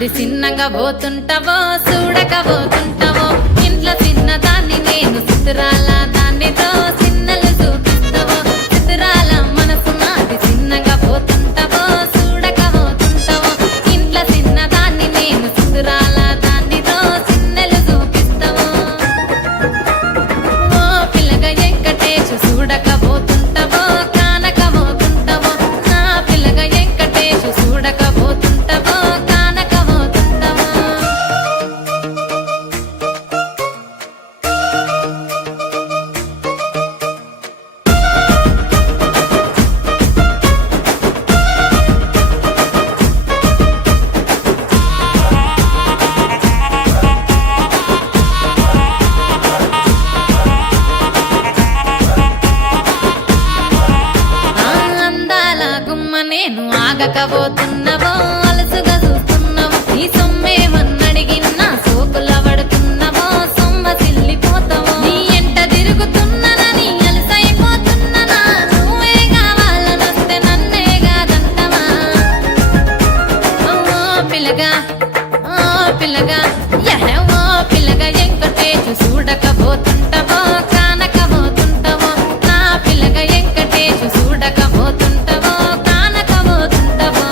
నాది చిన్నగా పోతుంటావో చూడకపోతుంటావో ఇంట్లో చిన్నదాన్ని నేను చిత్రాల దాన్నితో చిన్నలు చూపిస్తావో చిత్రాల మనసు నాది చిన్నగా పోతుంటావో చూడకపోతుంటావో ఇంట్లో చిన్నదాన్ని నేను చిత్రాల దాన్నితో చిన్నలు చూపిస్తావో ఓ పిల్లగా వెంకటేశు చూడకపోతుంటావో కానకపోతుంటావో నా పిల్లగా వెంకటేశు చూడకపోతుంటావో కానకపోతుంటావో అందాల గుమ్మ నేను ఆగకపోతున్నావో అలసుగా చూస్తున్నావో నీ సొమ్మేమన్నడిగిన్నా సోకుల పడుతున్నావో సొమ్మ సిల్లిపోతావో నీ ఎంట తిరుగుతున్నానని అలసైపోతున్నానా నువ్వే కావాలనొస్తే నన్నే కాదంటవా ఓ పిల్లగా ఓ పిల్లగా ఓ పిల్లగా వెంకటేశు చూడకపోతుంటావో కానకపోతుంటావో నా పిల్లగా వెంకటేశు చూడకపోతుంటావో కానకపోతుంటావో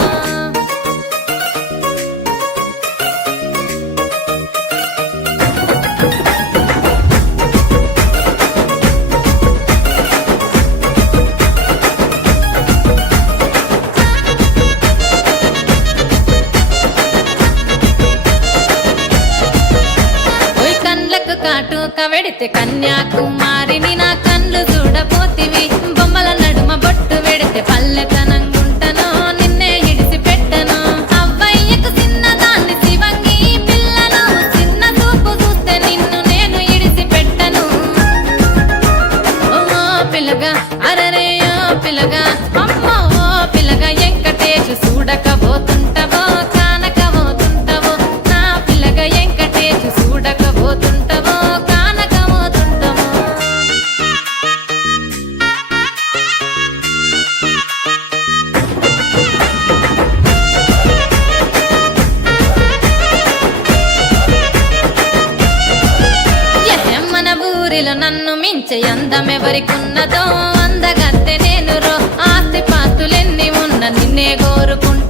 ఓయ్ కండ్లకు కాటుక వెడితే కన్యాకుమారిని నా కండ్లు చూడపోతివి బొమ్మల నడుమ బొట్టు వెడితే పల్లెతనంగుంటను నిన్నే ఇడిసి పెట్టను అవ్వయ్యకు చిన్నదాన్ని శివంగి పిల్లను చిన్న చూపు చూస్తే నిన్ను నేను ఇడిసి పెట్టను ఓ పిల్లగా అరరే ఓ పిల్లగా అమ్మో ఓ పిల్లగా వెంకటేశు చూడకపోతుంటావో కానకపోతుంటావో నా పిల్లగా వెంకటేశు చూడకపోతుంటావో కానకపోతుంటావో మన ఊరిలో నన్ను మించే అందమెవరికున్నదో అందగత్తె నేను రో ఆస్తి పాస్తులెన్ని ఉన్న నిన్నే కోరుకుంటా